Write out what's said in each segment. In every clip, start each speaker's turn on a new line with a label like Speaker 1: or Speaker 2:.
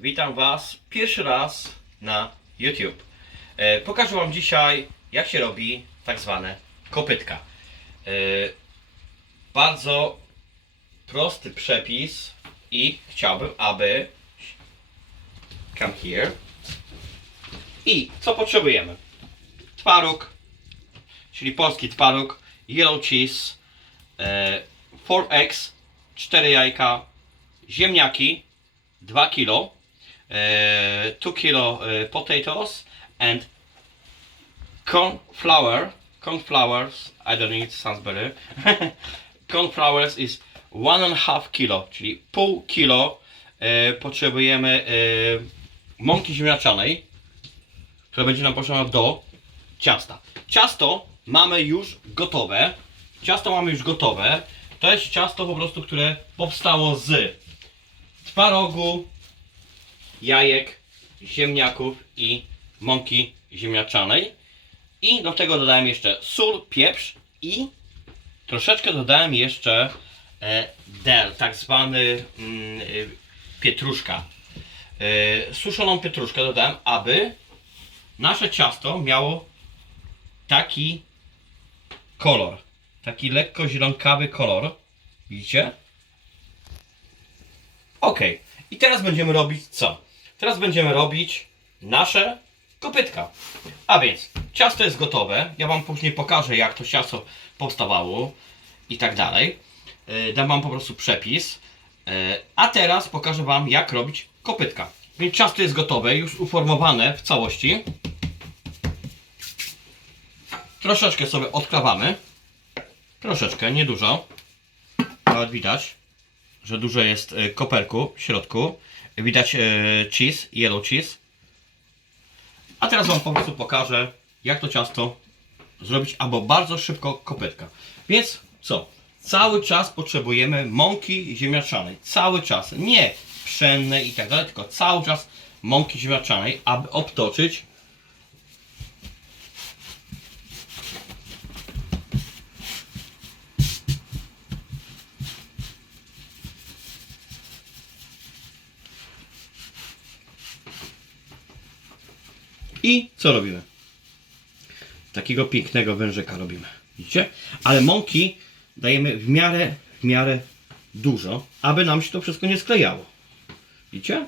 Speaker 1: Witam Was pierwszy raz na YouTube. E, pokażę Wam dzisiaj, jak się robi tak zwane kopytka. E, bardzo prosty przepis i chciałbym, aby come here i co potrzebujemy? Twaróg, czyli polski twaróg, yellow cheese, e, 4 eggs, 4 jajka, ziemniaki, 2 kilo, e, 2 kilo e, potatoes and corn flour, corn flours, I don't need Sainsbury, corn flours is 1,5 kilo, czyli pół kilo e, potrzebujemy e, mąki ziemniaczanej, która będzie nam potrzebna do ciasta. Ciasto mamy już gotowe. Ciasto mamy już gotowe. To jest ciasto po prostu, które powstało z twarogu, jajek, ziemniaków i mąki ziemniaczanej. I do tego dodałem jeszcze sól, pieprz i troszeczkę dodałem jeszcze e, del, tak zwany mm, y, pietruszka. E, suszoną pietruszkę dodałem, aby nasze ciasto miało taki kolor. Taki lekko zielonkawy kolor. Widzicie? Ok. I teraz będziemy robić co? Teraz będziemy robić nasze kopytka. A więc ciasto jest gotowe. Ja Wam później pokażę jak to ciasto powstawało i tak dalej. E, Dam Wam po prostu przepis. E, A teraz pokażę Wam jak robić kopytka. Więc ciasto jest gotowe, już uformowane w całości. Troszeczkę sobie odklawamy. Troszeczkę, nie dużo. Nawet widać, że dużo jest e, koperku w środku. Widać e, cheese, yellow cheese. A teraz Wam po prostu pokażę, jak to ciasto zrobić, albo bardzo szybko kopytka. Więc co? Cały czas potrzebujemy mąki ziemniaczanej. Cały czas. Nie pszennej i tak dalej, tylko cały czas mąki ziemniaczanej, aby obtoczyć I co robimy? Takiego pięknego wężyka robimy. Widzicie? Ale mąki dajemy w miarę, w miarę dużo, aby nam się to wszystko nie sklejało. Widzicie?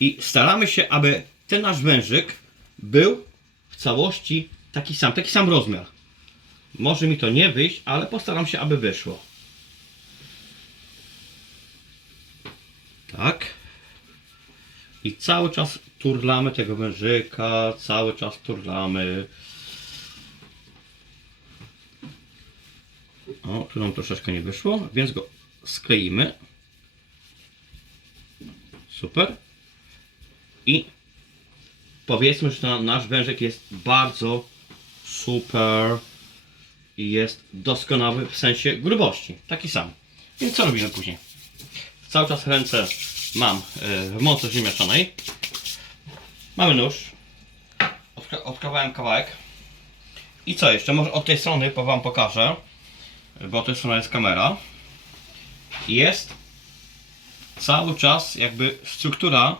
Speaker 1: I staramy się, aby ten nasz wężyk był w całości taki sam, taki sam rozmiar. Może mi to nie wyjść, ale postaram się, aby wyszło. Tak. I cały czas turlamy tego wężyka, cały czas turlamy. O, tu nam troszeczkę nie wyszło, więc go skleimy. Super. I powiedzmy, że na- nasz wężyk jest bardzo super i jest doskonały w sensie grubości. Taki sam. Więc co robimy później? Cały czas ręce mam e, w mące ziemniaczanej. Mamy nóż. Odkrywałem kawałek. I co jeszcze? Może od tej strony Wam pokażę. Bo od tej strony jest kamera. Jest cały czas jakby struktura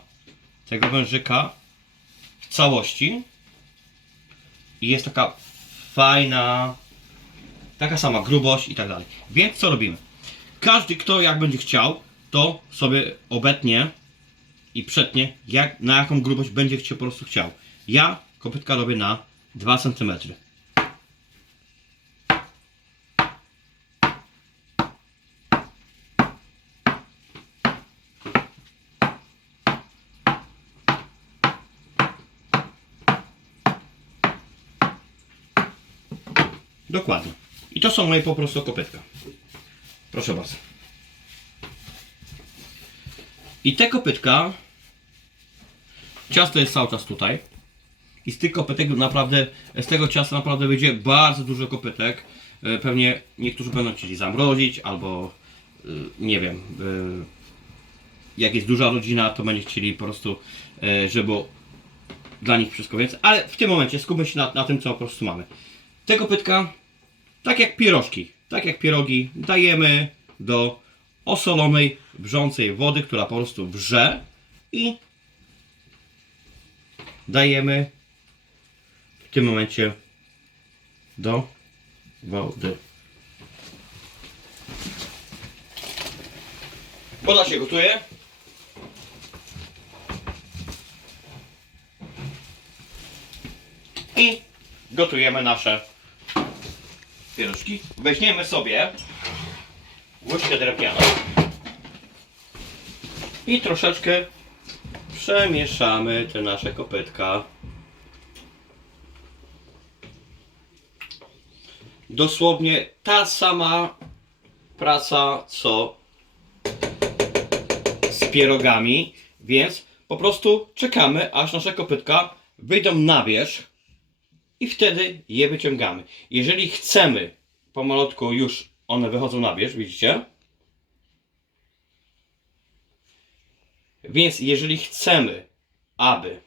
Speaker 1: tego wężyka w całości. I jest taka fajna, taka sama grubość i tak dalej. Więc co robimy? Każdy, kto jak będzie chciał, to sobie obetnie i przetnie, jak, na jaką grubość będzie chciał, po prostu chciał. Ja kopytka robię na 2 cm. Dokładnie. I to są moje po prostu kopytka. Proszę bardzo. I te kopytka, ciasto jest cały czas tutaj. I z tych kopytek naprawdę, z tego ciasta naprawdę będzie bardzo dużo kopytek. E, Pewnie niektórzy będą chcieli zamrozić, albo e, nie wiem, e, jak jest duża rodzina, to będzie chcieli po prostu, żeby dla nich wszystko więcej. Ale w tym momencie skupmy się na, na tym, co po prostu mamy. Te kopytka, tak jak pierożki, tak jak pierogi, dajemy do osolonej, wrzącej wody, która po prostu wrze i dajemy w tym momencie do wody. Woda się gotuje. I gotujemy nasze pierożki. Weźmiemy sobie łyżkę drewnianą i troszeczkę przemieszamy te nasze kopytka. Dosłownie ta sama praca co z pierogami, więc po prostu czekamy aż nasze kopytka wyjdą na wierzch i wtedy je wyciągamy. Jeżeli chcemy pomalutku już one wychodzą na wierzch, widzicie? Więc jeżeli chcemy, aby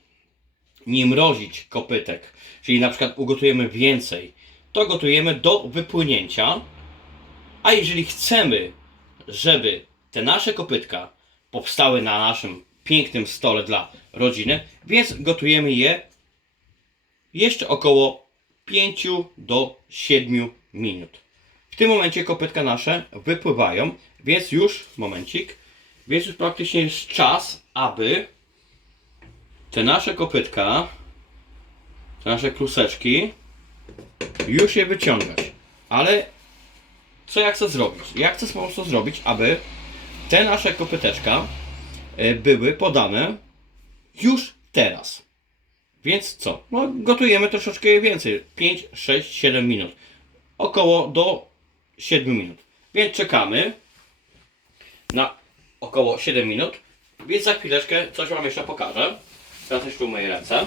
Speaker 1: nie mrozić kopytek, czyli na przykład ugotujemy więcej, to gotujemy do wypłynięcia. A jeżeli chcemy, żeby te nasze kopytka powstały na naszym pięknym stole dla rodziny, więc gotujemy je jeszcze około 5 do 7 minut. W tym momencie kopytka nasze wypływają, więc już, momencik, więc już praktycznie jest czas, aby te nasze kopytka, te nasze kluseczki, już je wyciągać. Ale co ja chcę zrobić? Ja chcę po prostu zrobić, aby te nasze kopyteczka e, były podane już teraz. Więc co? No, gotujemy troszeczkę więcej. 5, 6, 7 minut. Około do 7 minut. Więc czekamy na około 7 minut. Więc za chwileczkę coś Wam jeszcze pokażę. Teraz jeszcze umyję ręce.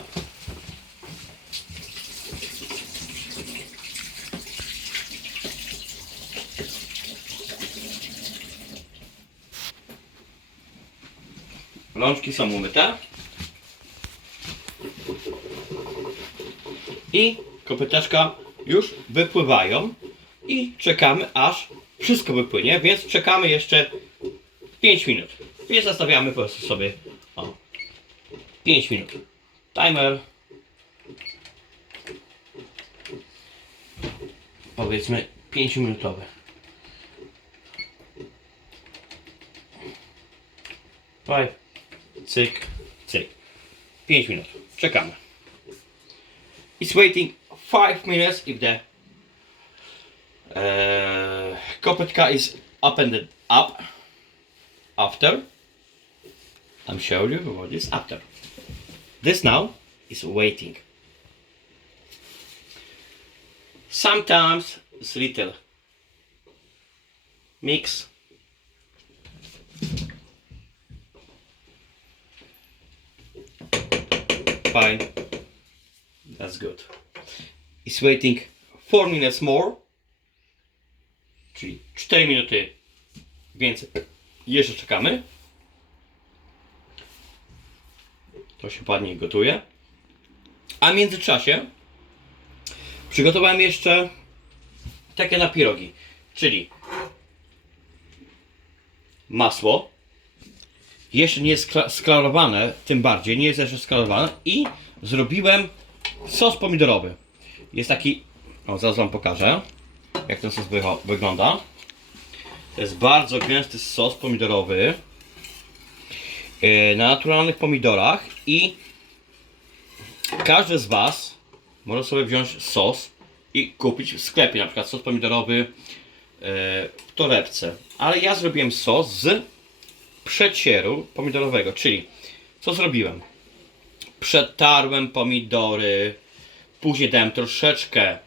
Speaker 1: Rączki są umyte. I kopyteczka już wypływają. I czekamy aż wszystko wypłynie, więc czekamy jeszcze 5 minut. Więc zostawiamy po prostu sobie o, 5 minut. Timer. Powiedzmy 5 minutowy. Cyk, cyk. 5 minut. Czekamy. It's waiting 5 minutes if the uh, kopetka is and up after. I'm showing you what is after. This now is waiting. Sometimes it's little mix. Fine. That's good. It's waiting 4 minutes more. Czyli 4 minuty więcej. Jeszcze czekamy. To się ładnie gotuje. A w międzyczasie przygotowałem jeszcze takie na pierogi. Czyli masło. Jeszcze nie jest skla- sklarowane, tym bardziej, nie jest jeszcze sklarowane. I zrobiłem sos pomidorowy. Jest taki, o zaraz wam pokażę, jak ten sos wygląda. To jest bardzo gęsty sos pomidorowy e, na naturalnych pomidorach i każdy z Was może sobie wziąć sos i kupić w sklepie, na przykład sos pomidorowy e, w torebce. Ale ja zrobiłem sos z przecieru pomidorowego, czyli co zrobiłem? Przetarłem pomidory, później dałem troszeczkę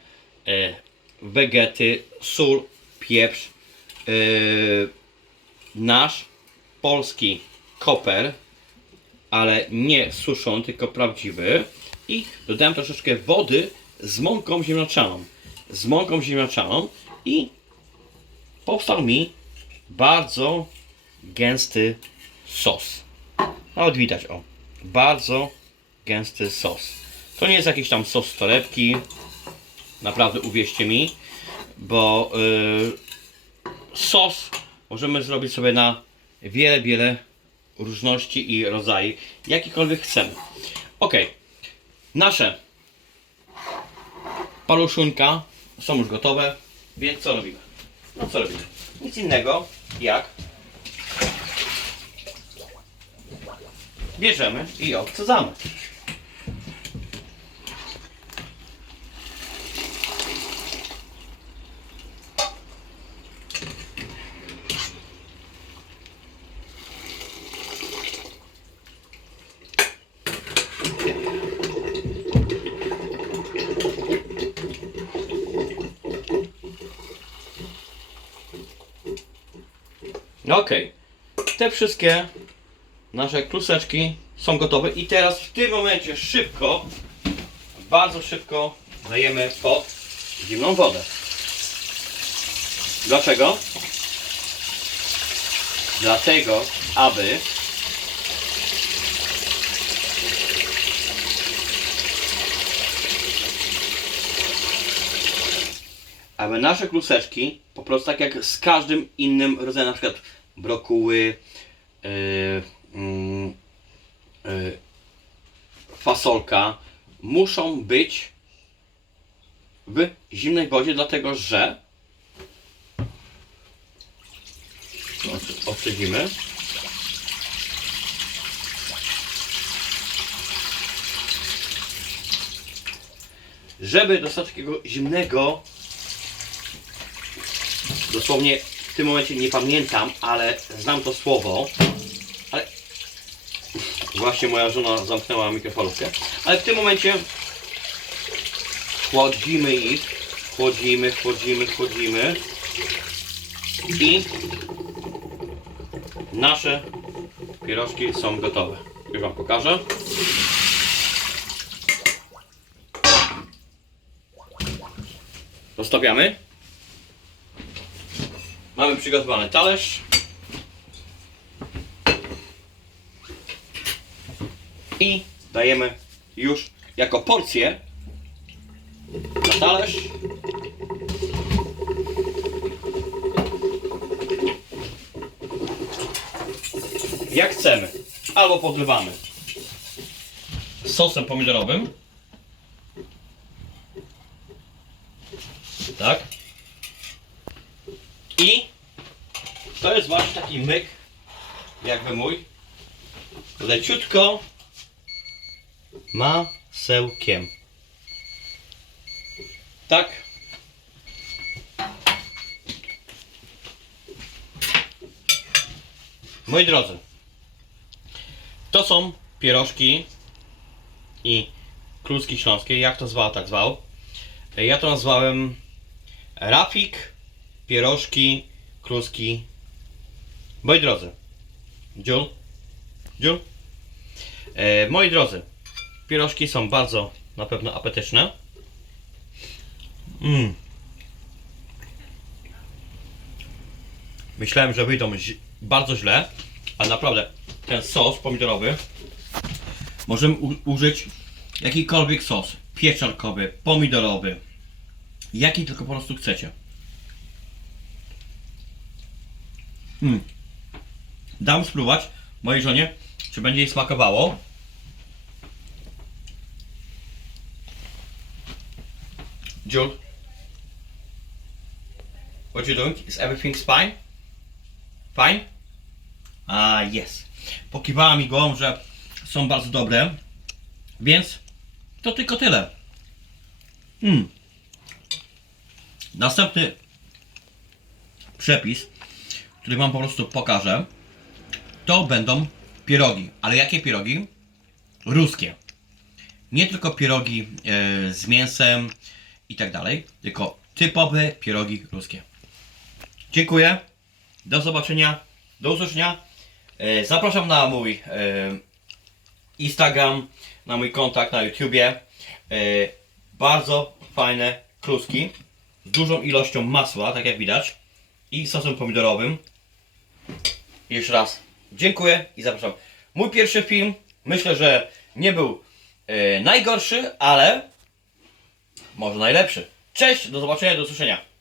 Speaker 1: e, wegety, sól, pieprz, e, nasz polski koper, ale nie suszony, tylko prawdziwy i dodałem troszeczkę wody z mąką ziemniaczaną. Z mąką ziemniaczaną i powstał mi bardzo gęsty sos. Nawet widać, o, bardzo gęsty sos. To nie jest jakiś tam sos z torebki, naprawdę uwierzcie mi, bo yy, sos możemy zrobić sobie na wiele, wiele różności i rodzaje, jakikolwiek chcemy. Ok, nasze paluszynka są już gotowe, więc co robimy? No co robimy? Nic innego jak bierzemy i obcedzamy. Te wszystkie nasze kluseczki są gotowe i teraz w tym momencie szybko, bardzo szybko dajemy pod zimną wodę. Dlaczego? Dlatego, aby aby nasze kluseczki, po prostu tak jak z każdym innym rodzajem, na przykład brokuły, yy, mm, yy, fasolka, muszą być w zimnej wodzie, dlatego że Ocedzimy. Żeby dostać takiego zimnego dosłownie w tym momencie nie pamiętam, ale znam to słowo. Ale właśnie moja żona zamknęła mikrofalówkę. Ale w tym momencie chłodzimy ich, chłodzimy, chłodzimy, chłodzimy i nasze pierożki są gotowe. Już Wam pokażę. Zostawiamy. Mamy przygotowany talerz. I dajemy już jako porcję na talerz. Jak chcemy. Albo podlewamy sosem pomidorowym. Tak. I to jest właśnie taki myk, jakby mój. Leciutko masełkiem. Tak. Moi drodzy, to są pierożki i kluski śląskie. Jak to zwał, tak zwał. Ja to nazwałem Rafik, pierożki, kluski. Moi drodzy, Dziul, Dziul. E, moi drodzy, pierożki są bardzo na pewno apetyczne. Mm. Myślałem, że wyjdą bardzo źle, ale naprawdę ten sos pomidorowy możemy użyć jakikolwiek sos pieczarkowy, pomidorowy, jaki tylko po prostu chcecie. Mm. Dam spróbować mojej żonie, czy będzie jej smakowało. Jules, what you doing? Is everything fine? Fine? A, yes. Pokiwała mi głową, że są bardzo dobre, więc to tylko tyle. Mm. Następny przepis, który Wam po prostu pokażę, to będą pierogi. Ale jakie pierogi? Ruskie. Nie tylko pierogi e, z mięsem i tak dalej, tylko typowe pierogi ruskie. Dziękuję. Do zobaczenia. Do usłyszenia. E, Zapraszam na mój e, Instagram, na mój kontakt na YouTubie. E, Bardzo fajne kluski z dużą ilością masła, tak jak widać, i sosem pomidorowym. Jeszcze raz dziękuję i zapraszam. Mój pierwszy film, myślę, że nie był e, najgorszy, ale może najlepszy. Cześć, do zobaczenia, do usłyszenia.